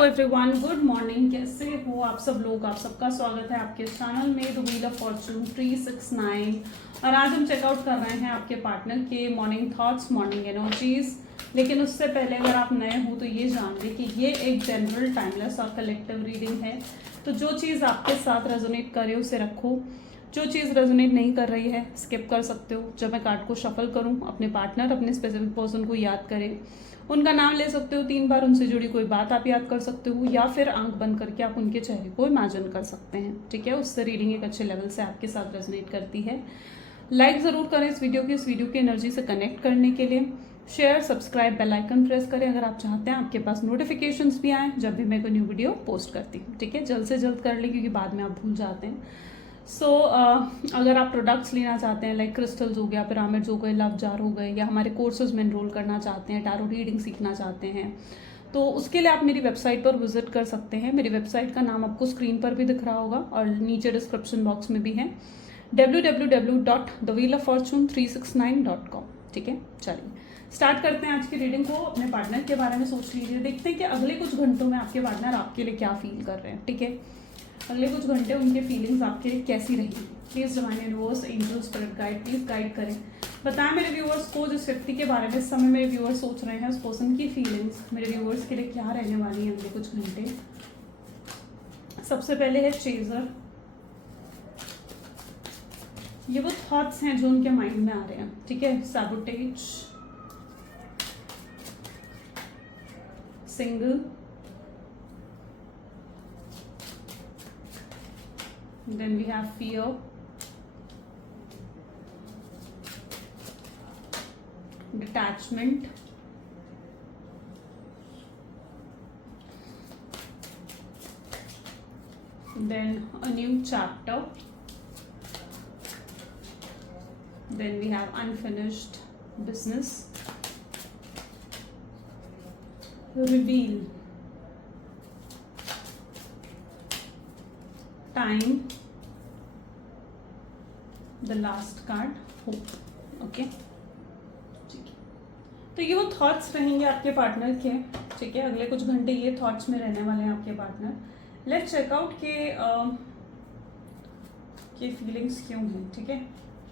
Hello everyone, good morning. कैसे हो आप सब लोग? आप सबका स्वागत है आपके चैनल में द व्हील ऑफ फॉर्चून 369। और आज हम चेकआउट कर रहे हैं आपके पार्टनर के मॉर्निंग थॉट्स, मॉर्निंग एनर्जीज। लेकिन उससे पहले अगर आप नए हो तो ये जान लें कि ये एक जनरल, टाइमलेस और कलेक्टिव रीडिंग है। तो जो चीज़ आपके साथ रेजोनेट करे उसे रखो, जो चीज़ रेजोनेट नहीं कर रही है स्किप कर सकते हो। जब मैं कार्ड को शफल करूं, अपने पार्टनर, अपने स्पेसिफिक पर्सन को याद करें, उनका नाम ले सकते हो 3 बार, उनसे जुड़ी कोई बात आप याद कर सकते हो, या फिर आंख बंद करके आप उनके चेहरे को इमेजिन कर सकते हैं। ठीक है, उससे रीडिंग एक अच्छे लेवल से आपके साथ रेजोनेट करती है। लाइक ज़रूर करें इस वीडियो की एनर्जी से कनेक्ट करने के लिए। Share, subscribe, bell icon press करें अगर आप चाहते हैं आपके पास नोटिफिकेशंस भी आएँ जब भी मैं कोई न्यू वीडियो पोस्ट करती हूँ। ठीक है, जल्द से जल्द कर लें क्योंकि बाद में आप भूल जाते हैं। अगर आप प्रोडक्ट्स लेना चाहते हैं, लाइक क्रिस्टल्स हो गया, पिरामिड्स हो गए, लव जार हो गए, या हमारे कोर्सेज में एनरोल करना चाहते हैं, टैरो रीडिंग सीखना चाहते हैं, तो उसके लिए आप मेरी वेबसाइट पर विजिट कर सकते हैं। मेरी वेबसाइट का नाम आपको स्क्रीन पर भी दिख रहा होगा और नीचे डिस्क्रिप्शन बॉक्स में भी है, www.thewheeloffortune369.com। ठीक है, चलिए स्टार्ट करते हैं आज की रीडिंग को। अपने पार्टनर के बारे में सोच लीजिए, देखते हैं कि अगले कुछ घंटों में आपके पार्टनर आपके लिए क्या फील कर रहे हैं। ठीक है, अगले कुछ घंटे उनके फीलिंग्स आपके कैसी रहेंगी। Please divine universe, angel, spirit guide, please guide करें, बताएं मेरे व्यूअर्स को, जिस व्यक्ति के बारे में इस समय मेरे व्यूअर्स सोच रहे हैं, उस पर्सन की फीलिंग्स मेरे व्यूअर्स के लिए क्या रहने वाली है अगले कुछ घंटे। सबसे पहले है चेजर। ये वो थॉट्स हैं जो उनके माइंड में आ रहे हैं। ठीक है, sabotage, single, then we have fear, detachment, then a new chapter, then we have unfinished business, reveal, time, the last card, hope. Okay, ठीक है, तो ये वो थॉट्स रहेंगे आपके पार्टनर के। ठीक है, अगले कुछ घंटे ये थॉट्स में रहने वाले हैं आपके पार्टनर। लेट्स चेकआउट के फीलिंग्स क्यों हैं। ठीक है,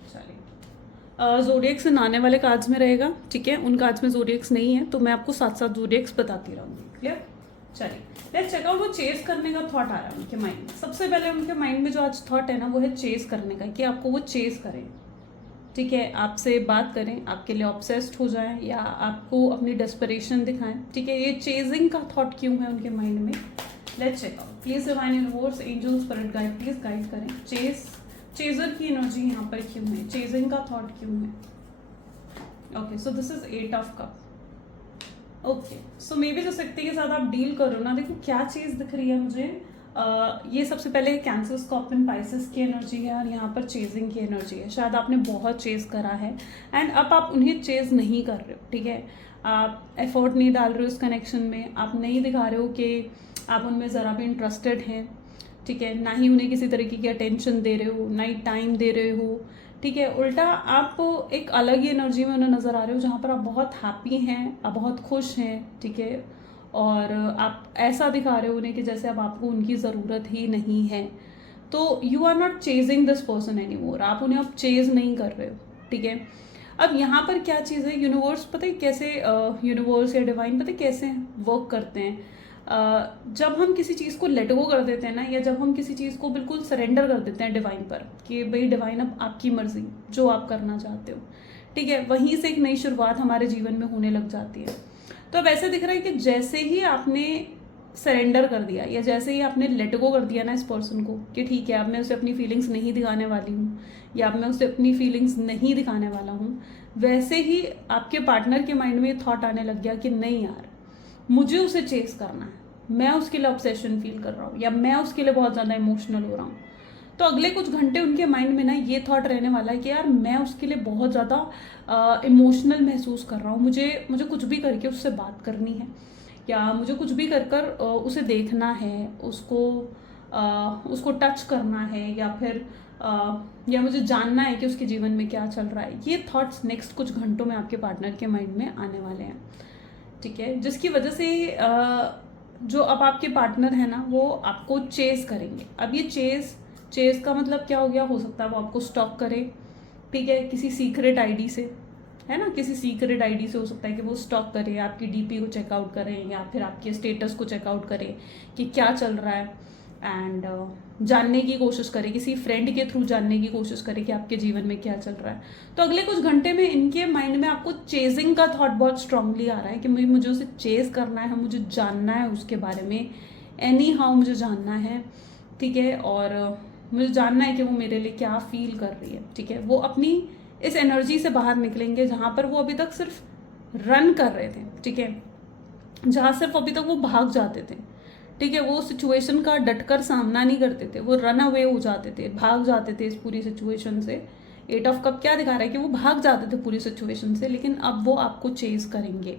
चलिए ज़ोडिएक्स आने वाले कार्ड्स में रहेगा। ठीक है, उन कार्ड्स में ज़ोडिएक्स नहीं है तो मैं आपको साथ साथ ज़ोडिएक्स बताती रहूँगी। क्लियर? चलिए लेट्स चेकआउट। वो चेस करने का थॉट आ रहा है उनके माइंड में। सबसे पहले उनके माइंड में जो आज थॉट है ना, वो है चेस करने का, कि आपको वो चेस करें। ठीक है, आपसे बात करें, आपके लिए ऑब्सेस्ड हो जाएं, या आपको अपनी डेस्परेशन दिखाएं। ठीक है, ये चेजिंग का थॉट क्यों है उनके माइंड में, let's check out. Please divine universe, angel, spirit guide, please guide करें। चेजर की एनर्जी यहाँ पर क्यों है, चेजिंग का थॉट क्यों है। Okay, so this is 8 of cup. Okay, so maybe जिस व्यक्ति के साथ आप डील करो ना, देखो क्या चीज़ दिख रही है मुझे। ये सबसे पहले कैंसर, स्कॉर्पियन, पाइसेस की एनर्जी है और यहाँ पर चेजिंग की एनर्जी है। शायद आपने बहुत चेज करा है एंड अब आप उन्हें चेज नहीं कर रहे हो। ठीक है, आप एफर्ट नहीं डाल रहे हो उस कनेक्शन में, आप नहीं दिखा रहे हो कि आप उनमें ज़रा भी इंटरेस्टेड हैं। ठीक है, ना ही उन्हें किसी तरीके की अटेंशन दे रहे हो, ना ही टाइम दे रहे हो। ठीक है, उल्टा आप एक अलग ही एनर्जी में उन्हें नज़र आ रहे हो, जहाँ पर आप बहुत हैप्पी हैं, आप बहुत खुश हैं। ठीक है, और आप ऐसा दिखा रहे हो उन्हें कि जैसे अब आपको उनकी ज़रूरत ही नहीं है। तो you are not chasing this person any more, आप उन्हें अब चेज नहीं कर रहे हो। ठीक है, अब यहाँ पर क्या चीज़ है, यूनिवर्स पता है कैसे, यूनिवर्स या डिवाइन पता है कैसे वर्क करते हैं। जब हम किसी चीज़ को लेट गो कर देते हैं ना, या जब हम किसी चीज़ को बिल्कुल सरेंडर कर देते हैं डिवाइन पर, कि भाई डिवाइन अब आपकी मर्जी, जो आप करना चाहते हो। ठीक है, वहीं से एक नई शुरुआत हमारे जीवन में होने लग जाती है। तो अब ऐसे दिख रहा है कि जैसे ही आपने सरेंडर कर दिया, या जैसे ही आपने लेट गो कर दिया ना इस पर्सन को, कि ठीक है अब मैं उसे अपनी फीलिंग्स नहीं दिखाने वाली हूँ, या अब मैं उसे अपनी फीलिंग्स नहीं दिखाने वाला हूँ, वैसे ही आपके पार्टनर के माइंड में ये थॉट आने लग गया कि नहीं यार, मुझे उसे चेस करना है, मैं उसके लिए ऑब्सेशन फील कर रहा हूँ, या मैं उसके लिए बहुत ज़्यादा इमोशनल हो रहा हूँ। तो अगले कुछ घंटे उनके माइंड में ना ये थॉट रहने वाला है कि यार मैं उसके लिए बहुत ज़्यादा इमोशनल महसूस कर रहा हूँ, मुझे कुछ भी करके उससे बात करनी है, या मुझे कुछ भी कर उसे देखना है, उसको टच करना है, या फिर या मुझे जानना है कि उसके जीवन में क्या चल रहा है। ये थॉट्स नेक्स्ट कुछ घंटों में आपके पार्टनर के माइंड में आने वाले हैं। ठीक है, जिसकी वजह से जो अब आपके पार्टनर है ना वो आपको चेस करेंगे। अब ये चेस का मतलब क्या हो गया, हो सकता है वो आपको स्टॉक करे, ठीक है, किसी सीक्रेट आईडी से, है ना, किसी सीक्रेट आईडी से हो सकता है कि वो स्टॉक करे, आपकी डीपी को चेकआउट करें या फिर आपके स्टेटस को चेकआउट करें कि क्या चल रहा है, एंड जानने की कोशिश करे, किसी फ्रेंड के थ्रू जानने की कोशिश करे कि आपके जीवन में क्या चल रहा है। तो अगले कुछ घंटे में इनके माइंड में आपको चेजिंग का थॉट बहुत स्ट्रांगली आ रहा है कि मुझे उसे चेज करना है, मुझे जानना है उसके बारे में, एनी हाउ मुझे जानना है, ठीक है, और मुझे जानना है कि वो मेरे लिए क्या फील कर रही है, ठीक है। वो अपनी इस एनर्जी से बाहर निकलेंगे जहाँ पर वो अभी तक सिर्फ रन कर रहे थे, ठीक है, जहाँ सिर्फ अभी तक वो भाग जाते थे, ठीक है, वो सिचुएशन का डटकर सामना नहीं करते थे, वो रन अवे हो जाते थे, भाग जाते थे इस पूरी सिचुएशन से। 8 ऑफ कप क्या दिखा रहा है कि वो भाग जाते थे पूरी सिचुएशन से, लेकिन अब वो आपको चेज करेंगे।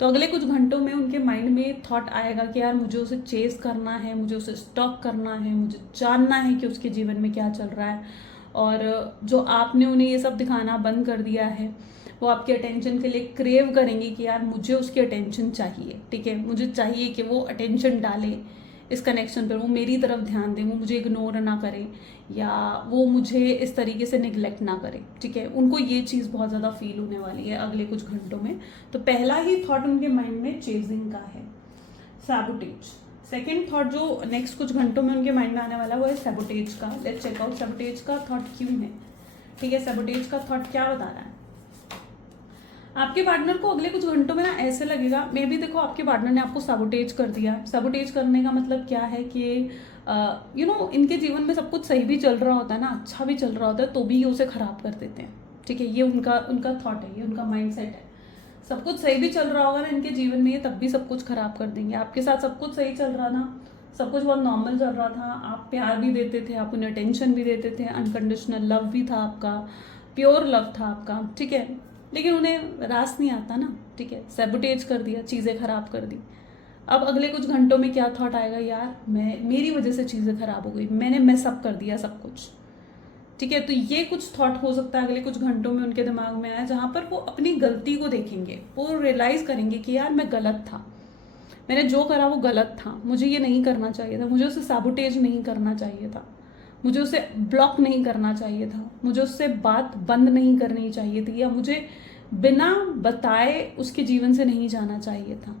तो अगले कुछ घंटों में उनके माइंड में थॉट आएगा कि यार मुझे उसे चेज करना है, मुझे उसे स्टॉक करना है, मुझे जानना है कि उसके जीवन में क्या चल रहा है। और जो आपने उन्हें ये सब दिखाना बंद कर दिया है, वो आपके अटेंशन के लिए क्रेव करेंगे कि यार मुझे उसकी अटेंशन चाहिए, ठीक है, मुझे चाहिए कि वो अटेंशन डाले इस कनेक्शन पर, वो मेरी तरफ ध्यान दें, वो मुझे इग्नोर ना करे या वो मुझे इस तरीके से निगलेक्ट ना करे, ठीक है। उनको ये चीज़ बहुत ज़्यादा फील होने वाली है अगले कुछ घंटों में। तो पहला ही थॉट उनके माइंड में चेजिंग का है, सैबोटेज। सेकेंड थॉट जो नेक्स्ट कुछ घंटों में उनके माइंड में आने वाला है वो है सैबोटेज का। लेट्स चेक आउट सैबोटेज का थॉट क्यों है, ठीक है, सैबोटेज का थॉट क्या बता रहा है। आपके पार्टनर को अगले कुछ घंटों में ना ऐसे लगेगा, मे बी देखो आपके पार्टनर ने आपको साबोटेज कर दिया। साबोटेज करने का मतलब क्या है कि यू नो इनके जीवन में सब कुछ सही भी चल रहा होता है ना, अच्छा भी चल रहा होता है, तो भी ये उसे खराब कर देते हैं, ठीक है। ये उनका थॉट है, ये उनका माइंडसेट है। सब कुछ सही भी चल रहा होगा ना इनके जीवन में, ये तब भी सब कुछ खराब कर देंगे। आपके साथ सब कुछ सही चल रहा था, सब कुछ बहुत नॉर्मल चल रहा था, आप प्यार भी देते थे, आप उन्हें अटेंशन भी देते थे, अनकंडीशनल लव भी था आपका, प्योर लव था आपका, ठीक है, लेकिन उन्हें रास नहीं आता ना, ठीक है, सैबोटेज कर दिया, चीज़ें खराब कर दी। अब अगले कुछ घंटों में क्या थॉट आएगा, यार मेरी वजह से चीज़ें खराब हो गई, मैंने मैस अप कर दिया सब कुछ, ठीक है। तो ये कुछ थॉट हो सकता है अगले कुछ घंटों में उनके दिमाग में आया, जहाँ पर वो अपनी गलती को देखेंगे, वो रियलाइज़ करेंगे कि यार मैं गलत था, मैंने जो करा वो गलत था, मुझे ये नहीं करना चाहिए था, मुझे उसे सैबोटेज नहीं करना चाहिए था, मुझे उसे ब्लॉक नहीं करना चाहिए था, मुझे उससे बात बंद नहीं करनी चाहिए थी, या मुझे बिना बताए उसके जीवन से नहीं जाना चाहिए था।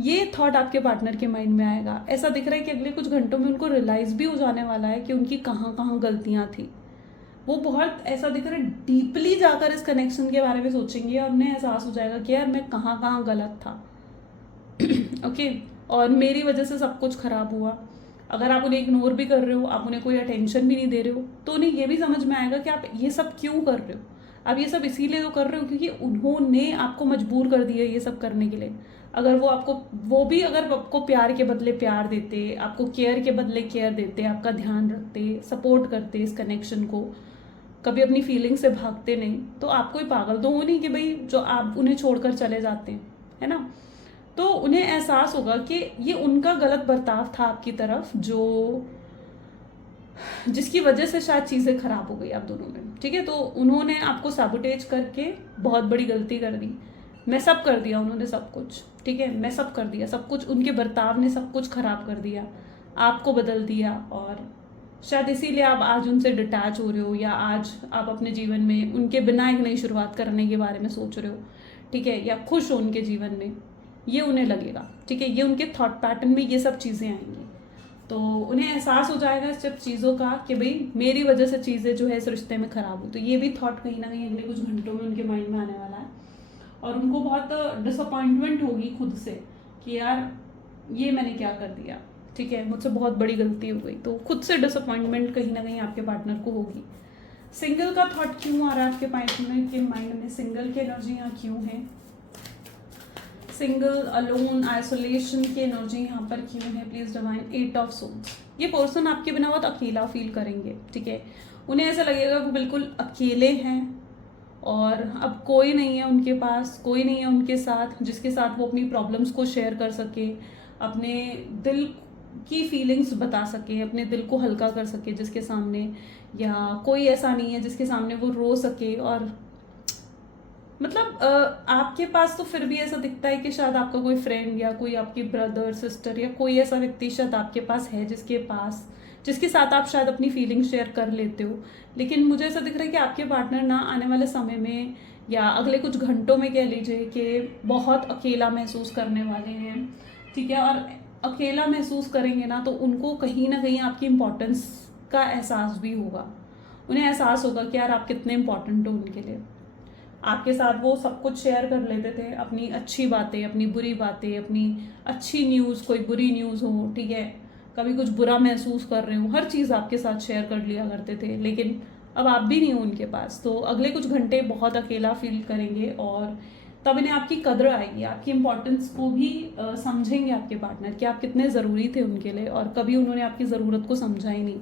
ये थॉट आपके पार्टनर के माइंड में आएगा। ऐसा दिख रहा है कि अगले कुछ घंटों में उनको रियलाइज़ भी हो जाने वाला है कि उनकी कहाँ कहाँ गलतियाँ थी। वो बहुत ऐसा दिख रहा है डीपली जाकर इस कनेक्शन के बारे में सोचेंगे और उन्हें एहसास हो जाएगा कि यार मैं कहाँ कहाँ गलत था ओके और मेरी वजह से सब कुछ खराब हुआ। अगर आप उन्हें इग्नोर भी कर रहे हो, आप उन्हें कोई अटेंशन भी नहीं दे रहे हो, तो उन्हें ये भी समझ में आएगा कि आप ये सब क्यों कर रहे हो। आप ये सब इसीलिए तो कर रहे हो क्योंकि उन्होंने आपको मजबूर कर दिया ये सब करने के लिए। अगर वो भी अगर आपको प्यार के बदले प्यार देते, आपको केयर के बदले केयर देते, आपका ध्यान रखते, सपोर्ट करते इस कनेक्शन को, कभी अपनी फीलिंग से भागते नहीं, तो आप कोई पागल तो हो नहीं कि भाई जो आप उन्हें छोड़कर चले जाते हैं, है ना। तो उन्हें एहसास होगा कि ये उनका गलत बर्ताव था आपकी तरफ, जिसकी वजह से शायद चीज़ें खराब हो गई आप दोनों में, ठीक है। तो उन्होंने आपको सैबोटेज करके बहुत बड़ी गलती कर दी, मैसअप कर दिया उन्होंने सब कुछ, ठीक है, मैसअप कर दिया सब कुछ, उनके बर्ताव ने सब कुछ खराब कर दिया, आपको बदल दिया। और शायद इसीलिए आप आज उनसे डिटैच हो रहे हो, या आज आप अपने जीवन में उनके बिना एक नई शुरुआत करने के बारे में सोच रहे हो, ठीक है, या खुश हो उनके जीवन में, ये उन्हें लगेगा, ठीक है। ये उनके थॉट पैटर्न में ये सब चीज़ें आएंगी, तो उन्हें एहसास हो जाएगा इस सब चीज़ों का कि भाई मेरी वजह से चीज़ें जो है इस रिश्ते में ख़राब हो। तो ये भी थॉट कहीं ना कहीं अगले कुछ घंटों में उनके माइंड में आने वाला है, और उनको बहुत डिसअपॉइंटमेंट होगी खुद से कि यार ये मैंने क्या कर दिया, ठीक है, मुझसे बहुत बड़ी गलती हो गई। तो खुद से डिसअपॉइंटमेंट कहीं ना कहीं आपके पार्टनर को होगी। सिंगल का थॉट क्यों आ रहा है आपके पार्टनर के माइंड में, सिंगल की एनर्जी यहाँ क्यों है, सिंगल, अलोन, आइसोलेशन की एनर्जी यहाँ पर क्यों है, प्लीज डिवाइन। 8 ऑफ सोल्स, ये पर्सन आपके बिना बहुत अकेला फील करेंगे, ठीक है। उन्हें ऐसा लगेगा कि बिल्कुल अकेले हैं और अब कोई नहीं है उनके पास, कोई नहीं है उनके साथ जिसके साथ वो अपनी प्रॉब्लम्स को शेयर कर सके, अपने दिल की फीलिंग्स बता सके, अपने दिल को हल्का कर सके जिसके सामने, या कोई ऐसा नहीं है जिसके सामने वो रो सके। और मतलब आपके पास तो फिर भी ऐसा दिखता है कि शायद आपका कोई फ्रेंड या कोई आपकी ब्रदर सिस्टर या कोई ऐसा व्यक्ति शायद आपके पास है जिसके साथ आप शायद अपनी फीलिंग शेयर कर लेते हो। लेकिन मुझे ऐसा दिख रहा है कि आपके पार्टनर ना आने वाले समय में या अगले कुछ घंटों में कह लीजिए कि बहुत अकेला महसूस करने वाले हैं, ठीक है। और अकेला महसूस करेंगे ना तो उनको कहीं ना कहीं आपकी इम्पोर्टेंस का एहसास भी होगा। उन्हें एहसास होगा कि यार आप कितने इम्पोर्टेंट हो उनके लिए। आपके साथ वो सब कुछ शेयर कर लेते थे, अपनी अच्छी बातें, अपनी बुरी बातें, अपनी अच्छी न्यूज़, कोई बुरी न्यूज़ हो, ठीक है, कभी कुछ बुरा महसूस कर रहे हो, हर चीज़ आपके साथ शेयर कर लिया करते थे। लेकिन अब आप भी नहीं हो उनके पास, तो अगले कुछ घंटे बहुत अकेला फील करेंगे और तब इन्हें आपकी कदर आएगी, आपकी इम्पोर्टेंस को भी समझेंगे आपके पार्टनर कि आप कितने ज़रूरी थे उनके लिए और कभी उन्होंने आपकी ज़रूरत को समझा ही नहीं,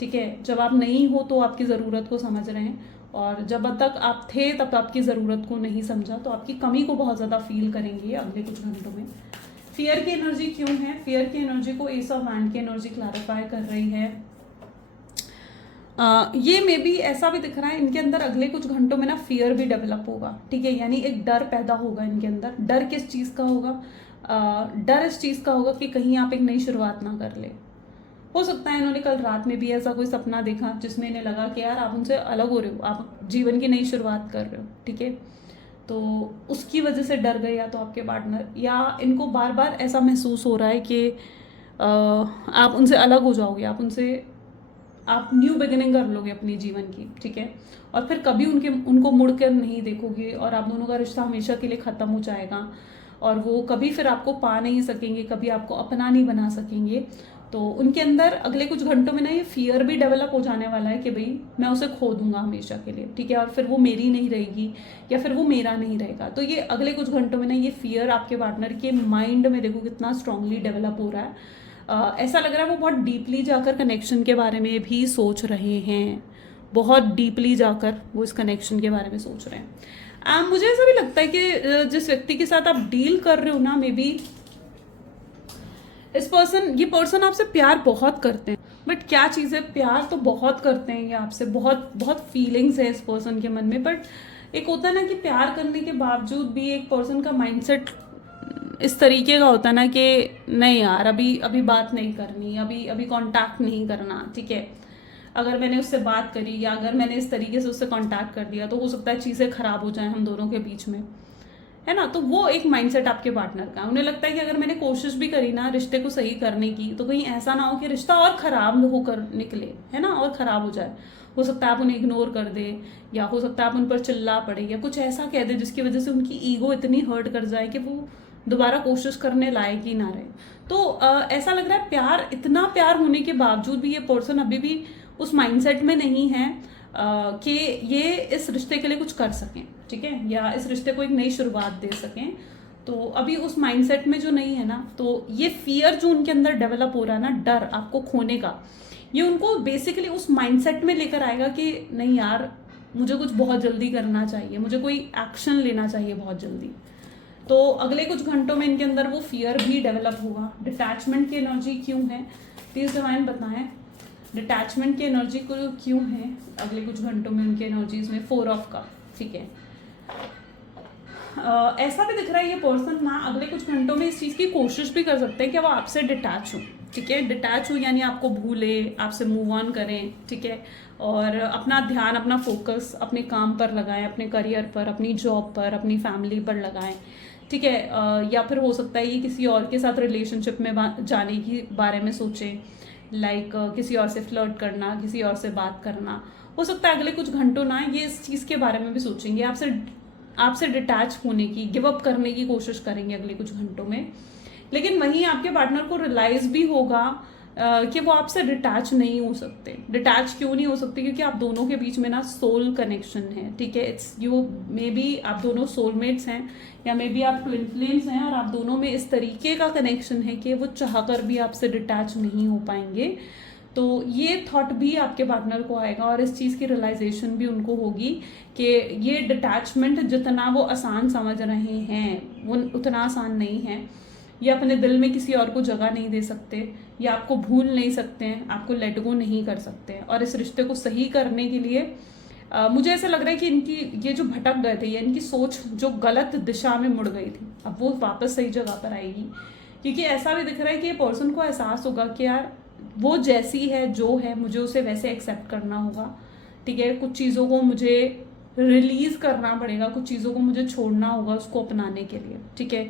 ठीक है। जब आप नहीं हो तो आपकी ज़रूरत को समझ रहे हैं और जब तक आप थे तब आपकी ज़रूरत को नहीं समझा, तो आपकी कमी को बहुत ज़्यादा फील करेंगे अगले कुछ घंटों में। फियर की एनर्जी क्यों है? फियर की एनर्जी को एस ऑफ वैंड की एनर्जी क्लैरिफाई कर रही है। ये मे बी ऐसा भी दिख रहा है इनके अंदर अगले कुछ घंटों में ना फियर भी डेवलप होगा, ठीक है। यानी एक डर पैदा होगा इनके अंदर। डर किस चीज़ का होगा? डर इस चीज़ का होगा कि कहीं आप एक नई शुरुआत ना कर ले। हो सकता है इन्होंने कल रात में भी ऐसा कोई सपना देखा जिसमें इन्हें लगा कि यार आप उनसे अलग हो रहे हो, आप जीवन की नई शुरुआत कर रहे हो, ठीक है। तो उसकी वजह से डर गए या तो आपके पार्टनर, या इनको बार बार ऐसा महसूस हो रहा है कि आप उनसे अलग हो जाओगे, आप न्यू बिगिनिंग कर लोगे अपनी जीवन की, ठीक है। और फिर कभी उनको मुड़ कर नहीं देखोगे और आप दोनों का रिश्ता हमेशा के लिए ख़त्म हो जाएगा और वो कभी फिर आपको पा नहीं सकेंगे, कभी आपको अपना नहीं बना सकेंगे। तो उनके अंदर अगले कुछ घंटों में ना ये फियर भी डेवलप हो जाने वाला है कि भाई मैं उसे खो दूंगा हमेशा के लिए, ठीक है, और फिर वो मेरी नहीं रहेगी या फिर वो मेरा नहीं रहेगा। तो ये अगले कुछ घंटों में ना ये फियर आपके पार्टनर के माइंड में देखो कितना स्ट्रांगली डेवलप हो रहा है। ऐसा लग रहा है वो बहुत डीपली जाकर कनेक्शन के बारे में भी सोच रहे हैं, बहुत डीपली जाकर वो इस कनेक्शन के बारे में सोच रहे हैं। मुझे ऐसा भी लगता है कि जिस व्यक्ति के साथ आप डील कर रहे हो ना, मे बी ये पर्सन आपसे प्यार बहुत करते हैं। बट क्या चीज़ है, प्यार तो बहुत करते हैं ये आपसे, बहुत बहुत फीलिंग्स है इस पर्सन के मन में। बट एक होता है ना कि प्यार करने के बावजूद भी एक पर्सन का माइंडसेट इस तरीके का होता है ना कि नहीं यार अभी बात नहीं करनी, अभी कांटेक्ट नहीं करना, ठीक है। अगर मैंने उससे बात करी या अगर मैंने इस तरीके से उससे कांटेक्ट कर दिया तो हो सकता है चीज़ें खराब हो जाएं हम दोनों के बीच में, है ना। तो वो एक माइंडसेट आपके पार्टनर का, उन्हें लगता है कि अगर मैंने कोशिश भी करी ना रिश्ते को सही करने की तो कहीं ऐसा ना हो कि रिश्ता और खराब होकर निकले, है ना, और खराब हो जाए। हो सकता है आप उन्हें इग्नोर कर दे या हो सकता है आप उन पर चिल्ला पड़े या कुछ ऐसा कह दे जिसकी वजह से उनकी ईगो इतनी हर्ट कर जाए कि वो दोबारा कोशिश करने लायक ही ना रहे। तो ऐसा लग रहा है इतना प्यार होने के बावजूद भी ये पर्सन अभी भी उस माइंडसेट में नहीं है कि ये इस रिश्ते के लिए कुछ कर सकें, ठीक है, या इस रिश्ते को एक नई शुरुआत दे सकें। तो अभी उस माइंडसेट में जो नहीं है ना, तो ये फियर जो उनके अंदर डेवलप हो रहा है ना, डर आपको खोने का, ये उनको बेसिकली उस माइंडसेट में लेकर आएगा कि नहीं यार मुझे कुछ बहुत जल्दी करना चाहिए, मुझे कोई एक्शन लेना चाहिए बहुत जल्दी। तो अगले कुछ घंटों में इनके अंदर वो फियर भी डेवलप होगा। डिटैचमेंट की एनर्जी क्यों है, प्लीज डिवाइन बताएं, डिटैचमेंट की एनर्जी को क्यों है अगले कुछ घंटों में उनकी एनर्जीज में। 4 ऑफ कप, ठीक है। ऐसा भी दिख रहा है ये पर्सन ना अगले कुछ घंटों में इस चीज़ की कोशिश भी कर सकते हैं कि वो आपसे डिटैच हो, ठीक है। डिटैच हो यानी आपको भूले, आपसे मूव ऑन करें, ठीक है, और अपना ध्यान, अपना फोकस अपने काम पर लगाएं, अपने करियर पर, अपनी जॉब पर, अपनी फैमिली पर लगाएं, ठीक है। या फिर हो सकता है ये किसी और के साथ रिलेशनशिप में जाने की बारे में सोचें, लाइक किसी और से फ्लर्ट करना, किसी और से बात करना। हो सकता है अगले कुछ घंटों ना ये इस चीज़ के बारे में भी सोचेंगे, आपसे डिटैच होने की, गिव अप करने की कोशिश करेंगे अगले कुछ घंटों में। लेकिन वहीं आपके पार्टनर को रियलाइज भी होगा कि वो आपसे डिटैच नहीं हो सकते। डिटैच क्यों नहीं हो सकते? क्योंकि आप दोनों के बीच में ना सोल कनेक्शन है, ठीक है। इट्स यू, मे बी आप दोनों सोलमेट्स हैं या मे बी आप ट्विन फ्लेम्स हैं और आप दोनों में इस तरीके का कनेक्शन है कि वो चाहकर भी आपसे डिटैच नहीं हो पाएंगे। तो ये थॉट भी आपके पार्टनर को आएगा और इस चीज़ की रियलाइजेशन भी उनको होगी कि ये डिटैचमेंट जितना वो आसान समझ रहे हैं वो उतना आसान नहीं है। ये अपने दिल में किसी और को जगह नहीं दे सकते, या आपको भूल नहीं सकते हैं, आपको लेट गो नहीं कर सकते हैं। और इस रिश्ते को सही करने के लिए मुझे ऐसा लग रहा है कि इनकी ये जो भटक गए थे या इनकी सोच जो गलत दिशा में मुड़ गई थी, अब वो वापस सही जगह पर आएगी। क्योंकि ऐसा भी दिख रहा है कि ये पर्सन को एहसास होगा कि यार वो जैसी है जो है, मुझे उसे वैसे एक्सेप्ट करना होगा। ठीक है, कुछ चीज़ों को मुझे रिलीज करना पड़ेगा, कुछ चीज़ों को मुझे छोड़ना होगा उसको अपनाने के लिए। ठीक है,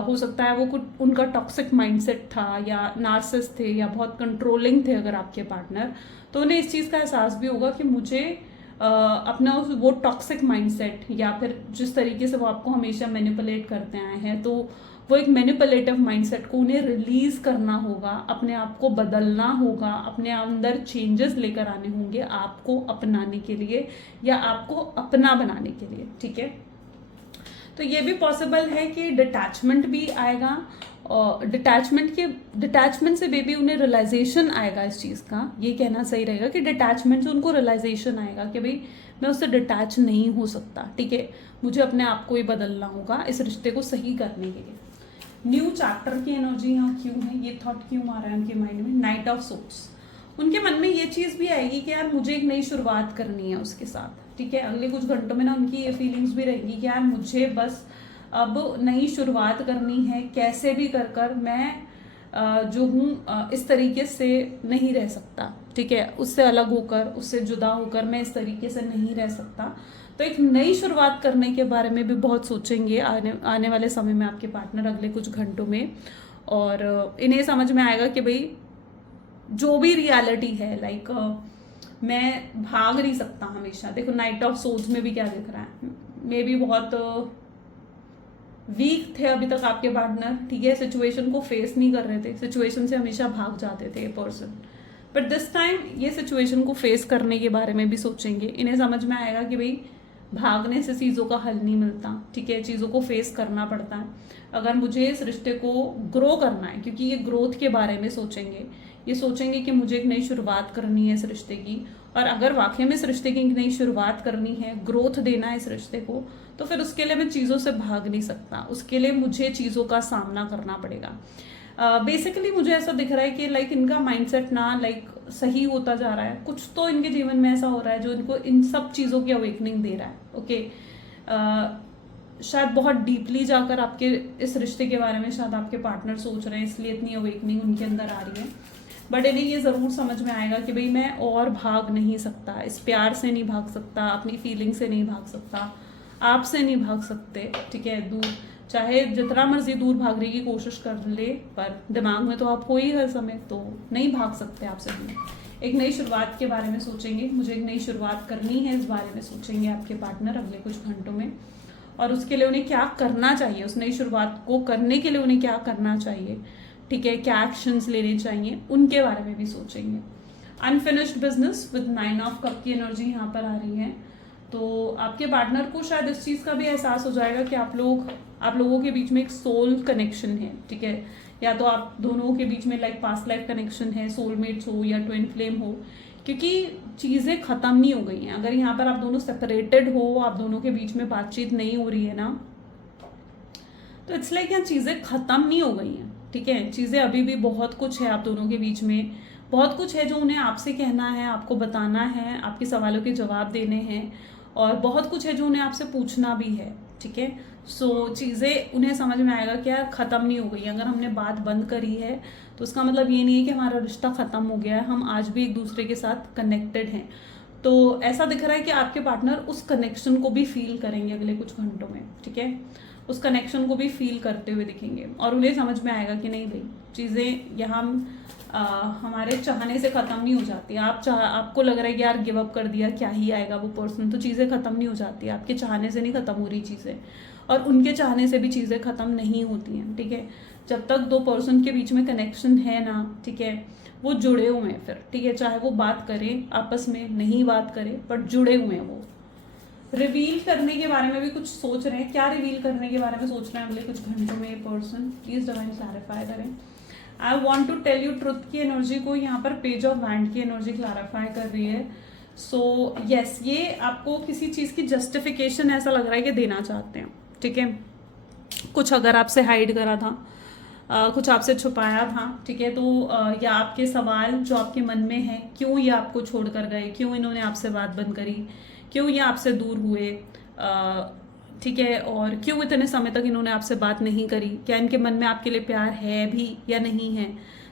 हो सकता है वो कुछ उनका टॉक्सिक माइंडसेट था या नार्सिसिस्ट थे या बहुत कंट्रोलिंग थे अगर आपके पार्टनर, तो उन्हें इस चीज़ का एहसास भी होगा कि मुझे अपना वो टॉक्सिक माइंडसेट या फिर जिस तरीके से वो आपको हमेशा मैनिपुलेट करते आए हैं, तो वो एक मैनिपुलेटिव माइंडसेट को उन्हें रिलीज करना होगा, अपने आप को बदलना होगा, अपने अंदर चेंजेस लेकर आने होंगे आपको अपनाने के लिए या आपको अपना बनाने के लिए। ठीक है, तो ये भी पॉसिबल है कि डिटैचमेंट भी आएगा और डिटैचमेंट से बेबी उन्हें रियलाइजेशन आएगा इस चीज़ का। ये कहना सही रहेगा कि डिटैचमेंट से उनको रियलाइजेशन आएगा कि भाई मैं उससे डिटैच नहीं हो सकता। ठीक है, मुझे अपने आप को ही बदलना होगा इस रिश्ते को सही करने के लिए। न्यू चैप्टर की एनर्जी यहाँ क्यों है, ये थॉट क्यों आ रहा है उनके माइंड में, नाइट ऑफ सोर्ट्स। उनके मन में ये चीज़ भी आएगी कि यार मुझे एक नई शुरुआत करनी है उसके साथ। ठीक है, अगले कुछ घंटों में ना उनकी ये फीलिंग्स भी रहेंगी कि यार मुझे बस अब नई शुरुआत करनी है, कैसे भी कर कर मैं जो हूँ इस तरीके से नहीं रह सकता। ठीक है, उससे अलग होकर, उससे जुदा होकर मैं इस तरीके से नहीं रह सकता। तो एक नई शुरुआत करने के बारे में भी बहुत सोचेंगे आने वाले समय में आपके पार्टनर अगले कुछ घंटों में। और इन्हें समझ में आएगा कि भाई जो भी रियलिटी है, लाइक मैं भाग नहीं सकता हमेशा। देखो नाइट ऑफ सोर्ड्स में भी क्या दिख रहा है, मे बी बहुत वीक थे अभी तक आपके पार्टनर। ठीक है, सिचुएशन को फेस नहीं कर रहे थे, सिचुएशन से हमेशा भाग जाते थे ये पर्सन, बट दिस टाइम ये सिचुएशन को फेस करने के बारे में भी सोचेंगे। इन्हें समझ में आएगा कि भाई भागने से चीज़ों का हल नहीं मिलता। ठीक है, चीज़ों को फेस करना पड़ता है अगर मुझे इस रिश्ते को ग्रो करना है, क्योंकि ये ग्रोथ के बारे में सोचेंगे। ये सोचेंगे कि मुझे एक नई शुरुआत करनी है इस रिश्ते की, और अगर वाकई में इस रिश्ते की एक नई शुरुआत करनी है, ग्रोथ देना है इस रिश्ते को, तो फिर उसके लिए मैं चीज़ों से भाग नहीं सकता, उसके लिए मुझे चीज़ों का सामना करना पड़ेगा। बेसिकली मुझे ऐसा दिख रहा है कि लाइक इनका माइंडसेट ना लाइक सही होता जा रहा है, कुछ तो इनके जीवन में ऐसा हो रहा है जो इनको इन सब चीज़ों की अवेकनिंग दे रहा है। ओके, शायद बहुत डीपली जाकर आपके इस रिश्ते के बारे में शायद आपके पार्टनर सोच रहे हैं, इसलिए इतनी अवेकनिंग उनके अंदर आ रही है। बट इन्हें ये ज़रूर समझ में आएगा कि भाई मैं और भाग नहीं सकता, इस प्यार से नहीं भाग सकता, अपनी फीलिंग से नहीं भाग सकता, आपसे नहीं भाग सकते। ठीक है, दूर चाहे जितना मर्जी दूर भागने की कोशिश कर ले, पर दिमाग में तो आप हो ही हर समय, तो नहीं भाग सकते आपसे दूर। एक नई शुरुआत के बारे में सोचेंगे, मुझे एक नई शुरुआत करनी है इस बारे में सोचेंगे आपके पार्टनर अगले कुछ घंटों में। और उसके लिए उन्हें क्या करना चाहिए, उस नई शुरुआत को करने के लिए उन्हें क्या करना चाहिए, ठीक है, क्या एक्शंस लेने चाहिए, उनके बारे में भी सोचेंगे। Unfinished business with 9 of cup की एनर्जी यहाँ पर आ रही है, तो आपके पार्टनर को शायद इस चीज़ का भी एहसास हो जाएगा कि आप लोगों के बीच में एक सोल कनेक्शन है। ठीक है, या तो आप दोनों के बीच में लाइक पास्ट लाइफ कनेक्शन है, सोलमेट्स हो या ट्विन फ्लेम हो, क्योंकि चीज़ें ख़त्म नहीं हो गई हैं। अगर यहाँ पर आप दोनों सेपरेटेड हो, आप दोनों के बीच में बातचीत नहीं हो रही है ना, तो इट्स लाइक यहाँ चीज़ें ख़त्म नहीं हो गई हैं। ठीक है, चीज़ें अभी भी बहुत कुछ है आप दोनों के बीच में, बहुत कुछ है जो उन्हें आपसे कहना है, आपको बताना है, आपके सवालों के जवाब देने हैं, और बहुत कुछ है जो उन्हें आपसे पूछना भी है। ठीक है, सो चीज़ें उन्हें समझ में आएगा कि यार ख़त्म नहीं हो गई। अगर हमने बात बंद करी है तो उसका मतलब ये नहीं है कि हमारा रिश्ता ख़त्म हो गया है, हम आज भी एक दूसरे के साथ कनेक्टेड हैं। तो ऐसा दिख रहा है कि आपके पार्टनर उस कनेक्शन को भी फील करेंगे अगले कुछ घंटों में। ठीक है, उस कनेक्शन को भी फील करते हुए दिखेंगे, और उन्हें समझ में आएगा कि नहीं भाई चीज़ें यहाँ हमारे चाहने से ख़त्म नहीं हो जाती। आपको लग रहा है कि यार गिव अप कर दिया, क्या ही आएगा वो पर्सन, तो चीज़ें ख़त्म नहीं हो जाती। आपके चाहने से नहीं ख़त्म हो रही चीज़ें, और उनके चाहने से भी चीज़ें ख़त्म नहीं होती हैं। ठीक है, जब तक दो पर्सन के बीच में कनेक्शन है ना, ठीक है, वो जुड़े हुए हैं फिर। ठीक है, चाहे वो बात करें आपस में, नहीं बात करें, बट जुड़े हुए हैं वो। रिवील करने के बारे में भी कुछ सोच रहे हैं, क्या रिवील करने के बारे में सोच रहे हैं अगले कुछ घंटों में ये पर्सन, प्लीज डिवाइन क्लैरिफाई करें। I want to tell you truth की एनर्जी को यहाँ पर पेज ऑफ वैंड की एनर्जी क्लैरिफाई कर रही है। सो यस, ये आपको किसी चीज़ की जस्टिफिकेशन ऐसा लग रहा है कि देना चाहते हैं। ठीक है, कुछ अगर आपसे हाइड करा था, कुछ आपसे छुपाया था। ठीक है, तो या आपके सवाल जो आपके मन में है, क्यों ये आपको छोड़ कर गए, क्यों इन्होंने आपसे बात बंद करी, क्यों ये आपसे दूर हुए, ठीक है, और क्यों इतने समय तक इन्होंने आपसे बात नहीं करी, क्या इनके मन में आपके लिए प्यार है भी या नहीं है,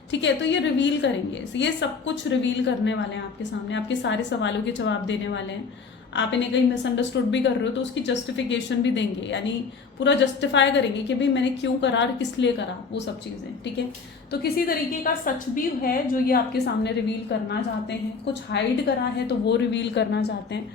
ठीक है। तो ये रिवील करेंगे, ये सब कुछ रिवील करने वाले हैं आपके सामने, आपके सारे सवालों के जवाब देने वाले हैं। आप इन्हें कहीं मिसअंडरस्टूड भी कर रहे हो तो उसकी जस्टिफिकेशन भी देंगे, यानी पूरा जस्टिफाई करेंगे कि भाई मैंने क्यों करा और किस लिए करा, वो सब चीज़ें, ठीक है। तो किसी तरीके का सच भी है जो ये आपके सामने रिवील करना चाहते हैं, कुछ हाइड करा है तो वो रिवील करना चाहते हैं,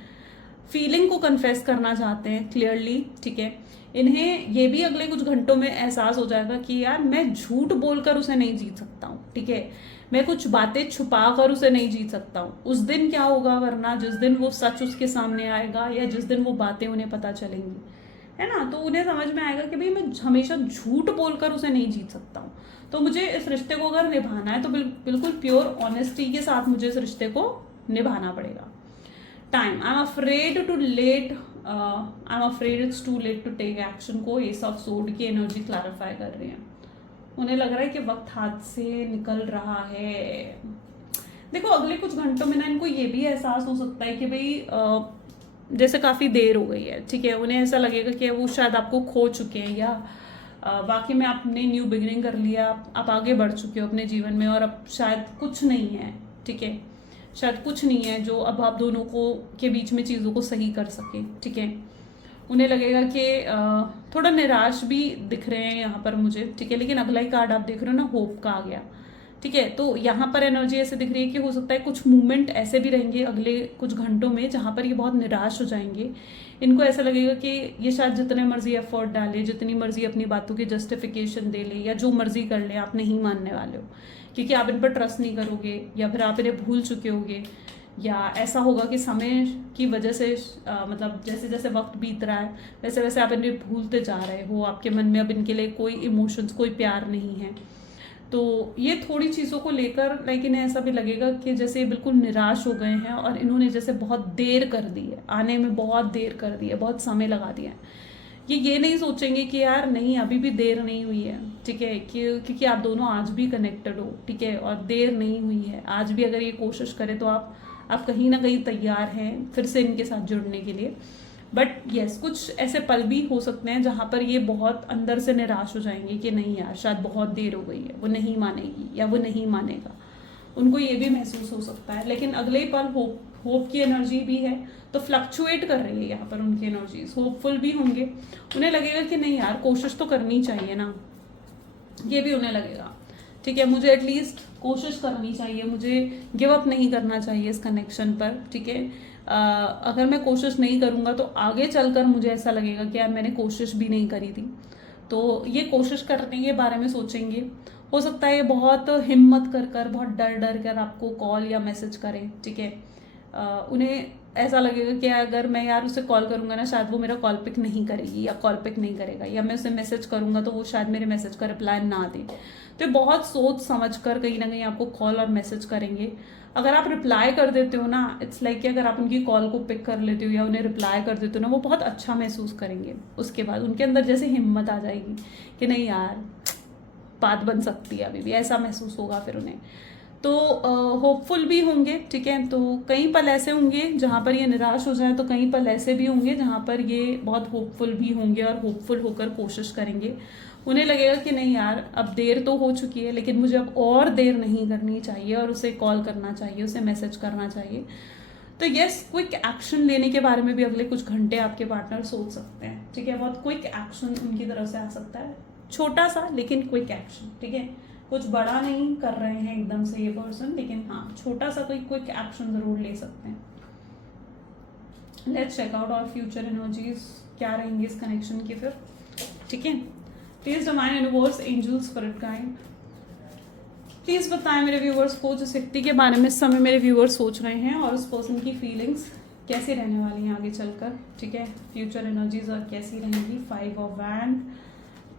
फीलिंग को कन्फेस करना चाहते हैं क्लियरली, ठीक है। इन्हें ये भी अगले कुछ घंटों में एहसास हो जाएगा कि यार मैं झूठ बोलकर उसे नहीं जीत सकता हूँ, ठीक है, मैं कुछ बातें छुपा कर उसे नहीं जीत सकता हूँ। उस दिन क्या होगा, वरना जिस दिन वो सच उसके सामने आएगा या जिस दिन वो बातें उन्हें पता चलेंगी, है ना, तो उन्हें समझ में आएगा कि भाई मैं हमेशा झूठ बोलकर उसे नहीं जीत सकता हूँ। तो मुझे इस रिश्ते को अगर निभाना है तो बिल्कुल प्योर ऑनेस्टी के साथ मुझे इस रिश्ते को निभाना पड़ेगा। Time, I am afraid too late, I am afraid it's too late to take action को एस ऑफ सोर्ड की एनर्जी क्लैरिफाई कर रही है। उन्हें लग रहा है कि वक्त हाथ से निकल रहा है। देखो अगले कुछ घंटों में ना इनको ये भी एहसास हो सकता है कि भाई जैसे काफ़ी देर हो गई है, ठीक है, उन्हें ऐसा लगेगा कि वो शायद आपको खो चुके हैं या वाकई में आपने न्यू बिगिनिंग कर लिया, आप आगे बढ़ चुके हो अपने जीवन में और अब शायद कुछ नहीं है, ठीक है, शायद कुछ नहीं है जो अब आप दोनों को के बीच में चीज़ों को सही कर सके, ठीक है। उन्हें लगेगा कि थोड़ा निराश भी दिख रहे हैं यहाँ पर मुझे, ठीक है, लेकिन अगला ही कार्ड आप देख रहे हो ना, होप का आ गया, ठीक है। तो यहाँ पर एनर्जी ऐसे दिख रही है कि हो सकता है कुछ मूवमेंट ऐसे भी रहेंगे अगले कुछ घंटों में जहाँ पर ये बहुत निराश हो जाएंगे। इनको ऐसा लगेगा कि ये शायद जितने मर्जी एफर्ट डाले, जितनी मर्जी अपनी बातों की जस्टिफिकेशन दे ले या जो मर्जी कर ले, आप नहीं मानने वाले हो, क्योंकि आप इन पर ट्रस्ट नहीं करोगे या फिर आप इन्हें भूल चुके होगे, या ऐसा होगा कि समय की वजह से मतलब जैसे जैसे वक्त बीत रहा है वैसे वैसे आप इन्हें भूलते जा रहे हो, आपके मन में अब इनके लिए कोई इमोशंस, कोई प्यार नहीं है। तो ये थोड़ी चीज़ों को लेकर लाइक इन्हें ऐसा भी लगेगा कि जैसे ये बिल्कुल निराश हो गए हैं और इन्होंने जैसे बहुत देर कर दी है, आने में बहुत देर कर दी है, बहुत समय लगा दिया है। ये नहीं सोचेंगे कि यार नहीं अभी भी देर नहीं हुई है, ठीक है, क्योंकि आप दोनों आज भी कनेक्टेड हो, ठीक है, और देर नहीं हुई है, आज भी अगर ये कोशिश करें तो आप कहीं ना कहीं तैयार हैं फिर से इनके साथ जुड़ने के लिए। बट यस, कुछ ऐसे पल भी हो सकते हैं जहाँ पर ये बहुत अंदर से निराश हो जाएंगे कि नहीं यार शायद बहुत देर हो गई है, वो नहीं मानेगी या वो नहीं मानेगा, उनको ये भी महसूस हो सकता है। लेकिन अगले ही पल होप की एनर्जी भी है, तो फ्लक्चुएट कर रही है यहाँ पर उनकी एनर्जीज, होपफुल भी होंगे, उन्हें लगेगा कि नहीं यार कोशिश तो करनी चाहिए ना, ये भी उन्हें लगेगा, ठीक है, मुझे एटलीस्ट कोशिश करनी चाहिए, मुझे गिव अप नहीं करना चाहिए इस कनेक्शन पर, ठीक है। अगर मैं कोशिश नहीं करूँगा तो आगे चलकर मुझे ऐसा लगेगा कि यार मैंने कोशिश भी नहीं करी थी, तो ये कोशिश करने के बारे में सोचेंगे। हो सकता है ये बहुत हिम्मत कर बहुत डर कर आपको कॉल या मैसेज करें, ठीक है। उन्हें ऐसा लगेगा कि अगर मैं यार उसे कॉल करूँगा ना शायद वो मेरा कॉल पिक नहीं करेगी या कॉल पिक नहीं करेगा, या मैं उसे मैसेज करूँगा तो वो शायद मेरे मैसेज का रिप्लाई ना दे। तो ये बहुत सोच समझ कर कहीं ना कहीं आपको कॉल और मैसेज करेंगे। अगर आप रिप्लाई कर देते हो ना, इट्स लाइक कि अगर आप उनकी कॉल को पिक कर लेते हो या उन्हें रिप्लाई कर देते हो ना, वो बहुत अच्छा महसूस करेंगे। उसके बाद उनके अंदर जैसे हिम्मत आ जाएगी कि नहीं यार बात बन सकती है अभी भी, ऐसा महसूस होगा फिर उन्हें। तो होपफुल भी होंगे, ठीक है। तो कई पल ऐसे होंगे जहाँ पर ये निराश हो जाए, तो कई पल ऐसे भी होंगे जहाँ पर ये बहुत होपफुल भी होंगे और होपफुल होकर कोशिश करेंगे। उन्हें लगेगा कि नहीं यार अब देर तो हो चुकी है लेकिन मुझे अब और देर नहीं करनी चाहिए और उसे कॉल करना चाहिए, उसे मैसेज करना चाहिए। तो यस, क्विक एक्शन लेने के बारे में भी अगले कुछ घंटे आपके पार्टनर सोच सकते हैं, ठीक है। बहुत क्विक एक्शन उनकी तरफ से आ सकता है, छोटा सा लेकिन क्विक एक्शन, ठीक है। कुछ बड़ा नहीं कर रहे हैं एकदम से ये पर्सन, लेकिन हाँ छोटा सा कोई क्विक एक्शन जरूर ले सकते हैं। लेट्स चेक आउट और फ्यूचर एनर्जीज क्या रहेंगी इस कनेक्शन की फिर, ठीक है। Please divine universe, angel, spirit guide, please बताएं मेरे व्यूवर्स को जिस व्यक्ति के बारे में इस समय मेरे व्यूवर्स सोच रहे हैं और उस पर्सन की फीलिंग्स कैसी रहने वाली हैं आगे चलकर, ठीक है। फ्यूचर एनर्जीज और कैसी रहेंगी। 5 of wand,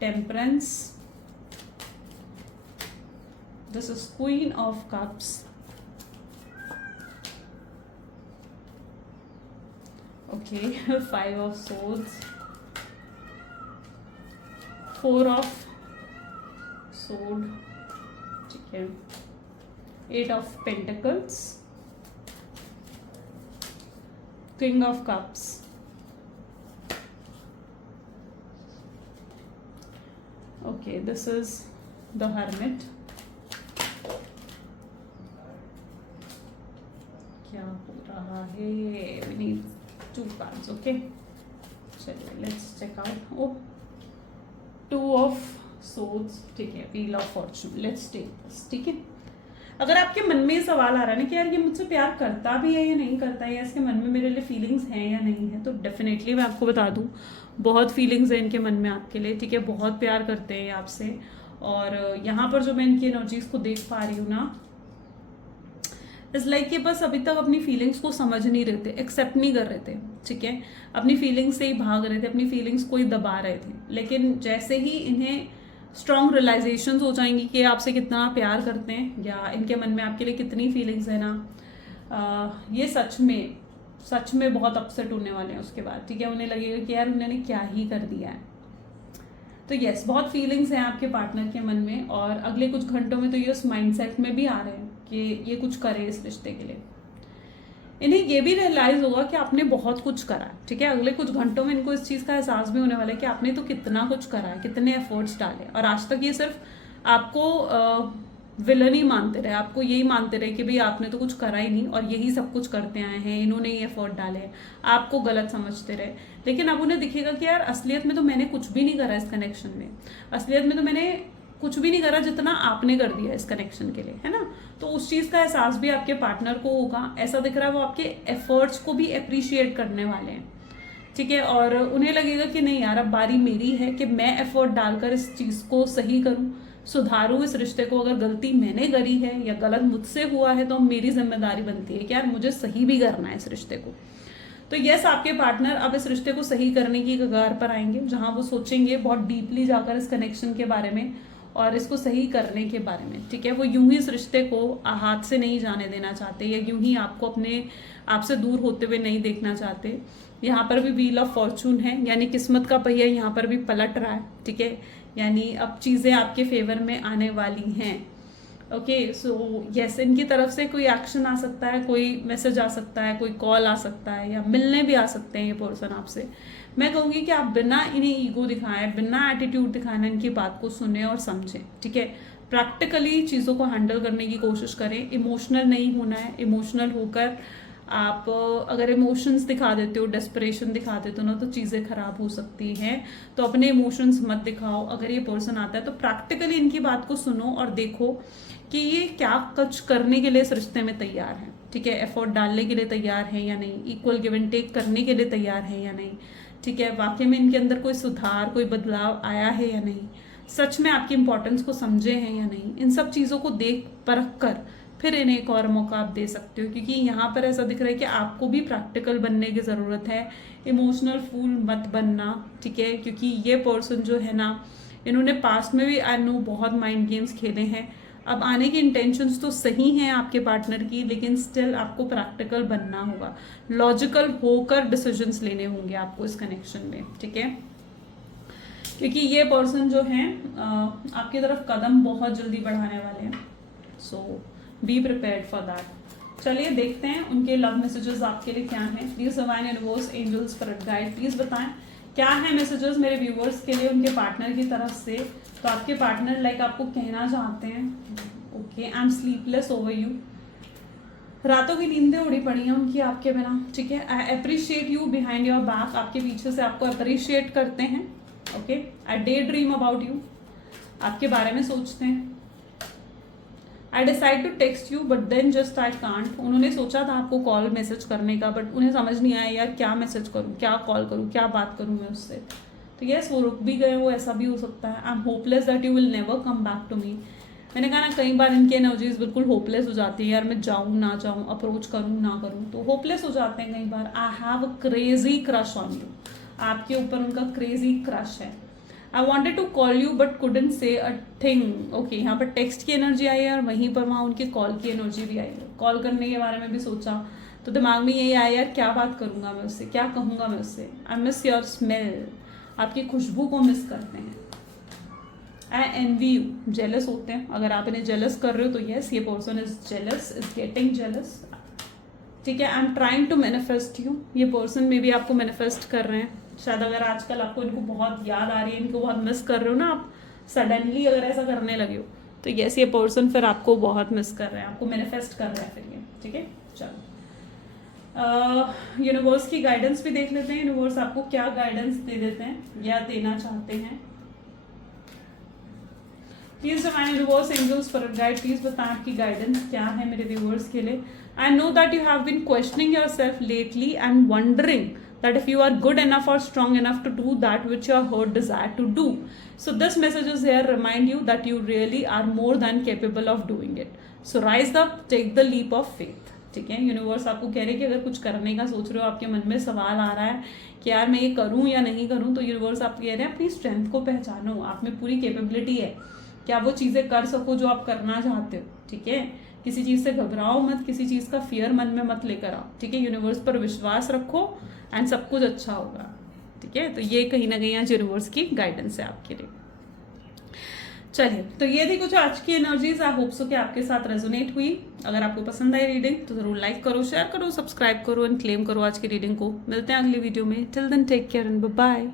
temperance, this is queen of cups, okay, 5 of swords, 4 of sword, ठीक है, 8 of pentacles, king of cups, okay, this is the hermit. क्या हो रहा है? We need 2 cards, okay. चलिए let's check out. Oh, 2 of swords, ठीक है, wheel of fortune, let's take this, ठीक है। अगर आपके मन में ये सवाल आ रहा है ना कि यार ये मुझसे प्यार करता भी है या नहीं करता है, या इसके मन में मेरे लिए फीलिंग्स हैं या नहीं है, तो डेफिनेटली मैं आपको बता दूं, बहुत फीलिंग्स हैं इनके मन में आपके लिए, ठीक है, बहुत प्यार करते हैं ये आपसे। और यहाँ पर जो मैं इनकी एनर्जीज को देख पा रही हूँ ना, इट्स लाइक कि बस अभी तक अपनी फीलिंग्स को समझ नहीं रहे थे, एक्सेप्ट नहीं कर रहे थे, ठीक है, अपनी फीलिंग्स से ही भाग रहे थे, अपनी फीलिंग्स को ही दबा रहे थे। लेकिन जैसे ही इन्हें स्ट्रॉन्ग रियलाइजेशंस हो जाएंगी कि आपसे कितना प्यार करते हैं या इनके मन में आपके लिए कितनी फीलिंग्स है ना, ये सच में बहुत अपसेट होने वाले हैं उसके बाद, ठीक है। उन्हें लगेगा कि यार उन्होंने क्या ही कर दिया है। तो यस, बहुत फीलिंग्स हैं आपके पार्टनर के मन में, और अगले कुछ घंटों में तो ये उस माइंडसेट में भी आ रहे हैं कि ये कुछ करे इस रिश्ते के लिए। इन्हें ये भी रियलाइज होगा कि आपने बहुत कुछ करा है, ठीक है। अगले कुछ घंटों में इनको इस चीज़ का एहसास भी होने वाला है कि आपने तो कितना कुछ करा है, कितने एफर्ट्स डाले, और आज तक ये सिर्फ आपको विलन ही मानते रहे, आपको यही मानते रहे कि भाई आपने तो कुछ करा ही नहीं और यही सब कुछ करते आए हैं, इन्होंने ये एफर्ट डाले, आपको गलत समझते रहे। लेकिन अब उन्हें दिखेगा कि यार असलियत में तो मैंने कुछ भी नहीं करा इस कनेक्शन में, असलियत में तो मैंने कुछ भी नहीं करा जितना आपने कर दिया इस कनेक्शन के लिए, है ना। तो उस चीज़ का एहसास भी आपके पार्टनर को होगा। ऐसा दिख रहा है वो आपके एफर्ट्स को भी अप्रिशिएट करने वाले हैं, ठीक है। और उन्हें लगेगा कि नहीं यार, अब बारी मेरी है कि मैं एफर्ट डालकर इस चीज़ को सही करूं, सुधारूं इस रिश्ते को। अगर गलती मैंने करी है या गलत मुझसे हुआ है तो मेरी जिम्मेदारी बनती है कि यार मुझे सही भी करना है इस रिश्ते को। तो यस, आपके पार्टनर अब इस रिश्ते को सही करने की कगार पर आएंगे, जहां वो सोचेंगे बहुत डीपली जाकर इस कनेक्शन के बारे में और इसको सही करने के बारे में, ठीक है। वो यूं ही इस रिश्ते को हाथ से नहीं जाने देना चाहते, या यूं ही आपसे दूर होते हुए नहीं देखना चाहते। यहाँ पर भी व्हील ऑफ फॉर्चून है, यानी किस्मत का पहिया यहाँ पर भी पलट रहा है, ठीक है। यानी अब चीज़ें आपके फेवर में आने वाली हैं, ओके। सो यस, इनकी तरफ से कोई एक्शन आ सकता है, कोई मैसेज आ सकता है, कोई कॉल आ सकता है, या मिलने भी आ सकते हैं ये पर्सन आपसे। मैं कहूँगी कि आप बिना इन्हें ईगो दिखाए, बिना एटीट्यूड दिखाए इनकी बात को सुने और समझें, ठीक है। प्रैक्टिकली चीज़ों को हैंडल करने की कोशिश करें, इमोशनल नहीं होना है। इमोशनल होकर आप अगर इमोशंस दिखा देते हो, डेस्परेशन दिखा देते हो ना, तो चीज़ें खराब हो सकती हैं। तो अपने इमोशंस मत दिखाओ। अगर ये पर्सन आता है तो प्रैक्टिकली इनकी बात को सुनो और देखो कि ये क्या कुछ करने के लिए इस रिश्ते में तैयार है, ठीक है। एफर्ट डालने के लिए तैयार है या नहीं, इक्वल गिव एंड टेक करने के लिए तैयार है या नहीं, ठीक है। वाकई में इनके अंदर कोई सुधार, कोई बदलाव आया है या नहीं, सच में आपकी इंपॉर्टेंस को समझे हैं या नहीं। इन सब चीज़ों को देख परख कर फिर इन्हें एक और मौका आप दे सकते हो, क्योंकि यहाँ पर ऐसा दिख रहा है कि आपको भी प्रैक्टिकल बनने की ज़रूरत है। इमोशनल फूल मत बनना, ठीक है, क्योंकि ये पर्सन जो है ना, इन्होंने पास्ट में भी आई नो बहुत माइंड गेम्स खेले हैं। अब आने की इंटेंशंस तो सही हैं आपके पार्टनर की, लेकिन स्टिल आपको प्रैक्टिकल बनना होगा, लॉजिकल होकर डिसीजंस लेने होंगे आपको इस कनेक्शन में, ठीक है। क्योंकि ये पर्सन जो है आपकी तरफ कदम बहुत जल्दी बढ़ाने वाले हैं, सो बी प्रिपेयर्ड फॉर दैट। चलिए देखते हैं उनके लव मैसेजेस आपके लिए क्या हैं। Please divine universe, angels, spirit guide, please बताएं क्या है मैसेजेस मेरे व्यूवर्स के लिए उनके पार्टनर की तरफ से। तो आपके पार्टनर लाइक आपको कहना चाहते हैं, okay, I am sleepless over you, रातों की नींदें उड़ी पड़ी हैं उनकी आपके बिना, ठीक है। I appreciate you behind your back, आपके पीछे से आपको अप्रिशिएट करते हैं, okay. I daydream about you, आपके बारे में सोचते हैं। I decide to text you but then just I can't, उन्होंने सोचा था आपको कॉल मैसेज करने का, बट उन्हें समझ नहीं आया यार क्या मैसेज करूँ, क्या कॉल करूँ, क्या बात करूँ मैं उससे। तो यस, वो रुक भी गए, वो ऐसा भी हो सकता है। I am hopeless that you will never come back to me. मैंने कहा ना, कई बार इनकी एनर्जीज बिल्कुल होपलेस हो जाती है, यार मैं जाऊँ ना जाऊँ, अप्रोच करूँ ना करूँ, तो होपलेस हो जाते हैं कई बार। I have a crazy crush on you, आपके ऊपर उनका क्रेजी क्रश है। I wanted to call you but couldn't say a thing, okay. यहाँ पर टेक्स्ट की एनर्जी आई है और वहीं पर वहाँ उनकी कॉल की एनर्जी भी आई है। कॉल करने के बारे में भी सोचा तो दिमाग में यही आया, यार क्या बात करूँगा मैं उससे, क्या कहूँगा मैं उससे। आई मिस योर स्मेल, आपकी खुशबू को मिस करते हैं। आई एनवी यू, जेलस होते हैं। अगर आप इन्हें जेलस कर रहे हो तो यस, ये person is jealous, is getting jealous, ठीक है। I am trying to manifest you, ये पर्सन में भी आपको मैनिफेस्ट कर रहे हैं। शायद अगर आजकल आपको इनको बहुत याद आ रही है, इनको बहुत मिस कर रहे हो ना आप, सडनली अगर ऐसा करने लगे हो, तो यस ये पर्सन फिर आपको बहुत मिस कर रहे हैं, आपको मैनिफेस्ट कर रहा है फिर ये, ठीक है। चलो यूनिवर्स की गाइडेंस भी देख लेते हैं, यूनिवर्स आपको क्या गाइडेंस दे देते हैं या देना चाहते हैं। Please divine universe angels for guide, please बताएं आपकी गाइडेंस क्या है मेरे व्यूअर्स के लिए। I know that you have been questioning yourself lately and wondering that if you are good enough or strong enough to do that which your heart desire to do. So this message is here remind you that you really are more than capable of doing it. So rise up, take the leap of faith. ठीक है, universe आपको कह रहे हैं कि अगर कुछ करने का सोच रहे हो, आपके मन में सवाल आ रहा है कि यार मैं ये करूं या नहीं करूं, तो यूनिवर्स आप कह रहे हैं अपनी स्ट्रेंथ को पहचानो, आप में पूरी कैपेबिलिटी है कि आप वो चीज़ें कर सको जो आप करना चाहते हो। ठीक है, किसी चीज़ से घबराओ मत, किसी चीज़ का फियर मन में मत लेकर आओ। ठीक है, यूनिवर्स पर विश्वास रखो एंड सब कुछ अच्छा होगा। ठीक है, तो ये कहीं ना कहीं आज यूनिवर्स की गाइडेंस है आपके लिए। चलिए, तो ये थी कुछ आज की एनर्जीज। आई होप सो कि आपके साथ रेजोनेट हुई। अगर आपको पसंद आई रीडिंग तो जरूर लाइक करो, शेयर करो, सब्सक्राइब करो एंड क्लेम करो आज की रीडिंग को। मिलते हैं अगली वीडियो में। Till then take care and bye bye.